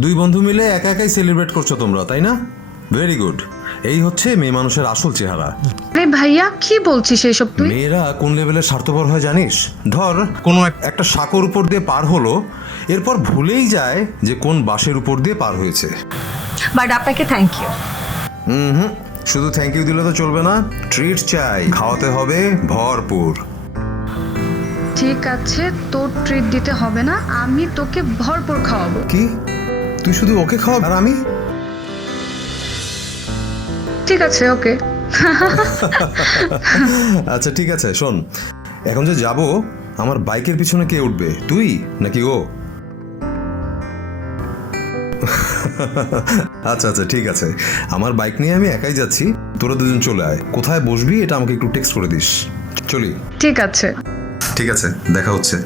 দুই বন্ধু মিলে একা একাই সেলিব্রেট করছ তোমরা তাই না? ভেরি গুড এই হচ্ছে মেয়ে মানুষের আসল চেহারা। আরে ভাইয়া কি বলছিস এসব তুই? মেয়েরা কোন লেভেলে স্বার্থপর হয় জানিস? ধর কোনো এক- একটা সাঁকোর উপর দিয়ে পার হলো এরপর ভুলেই যায় যে কোন বাসের উপর দিয়ে পার হয়েছে। বাট আপনাকে থ্যাংক ইউ হুম হুম শুধু থ্যাংক ইউ দিলে তো চলবে না ট্রিট চাই। খাওয়াতে হবে ভরপুর। ঠিক আছে তোর ট্রিট দিতে হবে না আমি তোকে ভরপুর খাওয়াবো। কি? তুই শুধু ওকে খাওয়া আর আমি? ঠিক আছে ওকে। আচ্ছা ঠিক আছে শোন। এখন যে যাব আমার বাইকের পিছনে কে উঠবে? তুই নাকি ও? আচ্ছা আচ্ছা ঠিক আছে। আমার বাইক নিয়ে আমি একাই যাচ্ছি। তোরা দুজন চলে আয়। কোথায় বসবি এটা আমাকে একটু টেক্সট করে দিস। চলি। ঠিক আছে। ঠিক আছে দেখা হচ্ছে।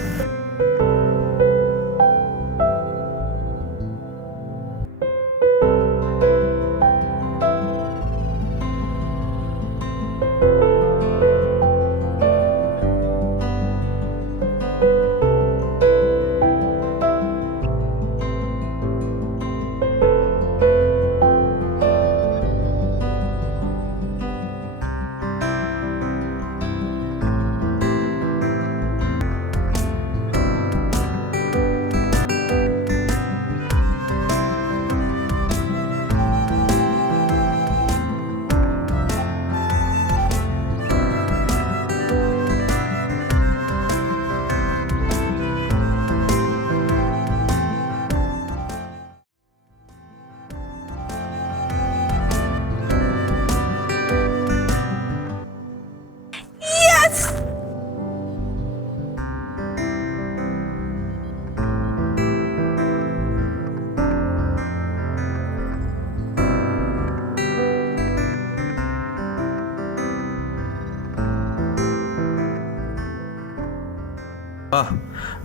বাহ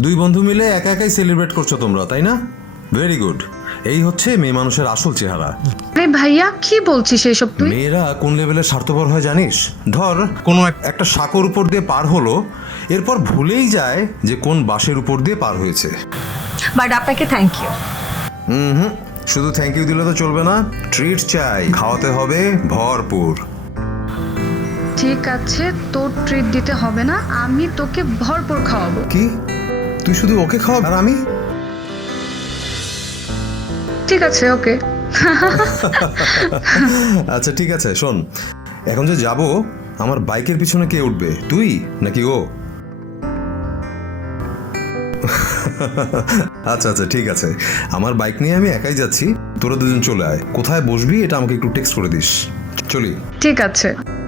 দুই বন্ধু মিলে একা একাই সেলিব্রেট করছ তোমরা তাই না? ভেরি গুড এই হচ্ছে মেয়ে মানুষের আসল চেহারা। আরে ভাইয়া কি বলছিস এসব তুই? মেয়েরা কোন লেভেলে স্বার্থপর হয় জানিস? ধর কোনো এক- একটা সাঁকোর উপর দিয়ে পার হলো এরপর ভুলেই যায় যে কোন বাসের উপর দিয়ে পার হয়েছে। বাট আপনাকে থ্যাংক ইউ হুম হুম শুধু থ্যাংক ইউ দিলে তো চলবে না ট্রিট চাই খাওয়াতে হবে ভরপুর। ঠিক আছে তোর ট্রিট দিতে হবে না আমি তোকে ভরপুর খাওয়াবো। কি? তুই শুধু ওকে খাওয়া আর আমি? ঠিক আছে ওকে। আচ্ছা ঠিক আছে শোন। এখন যে যাব আমার বাইকের পিছনে কে উঠবে? তুই নাকি ও? আচ্ছা আচ্ছা ঠিক আছে। আমার বাইক নিয়ে আমি একাই যাচ্ছি। তোরা দুজন চলে আয়। কোথায় বসবি এটা আমাকে একটু টেক্সট করে দিস। চলি। ঠিক আছে।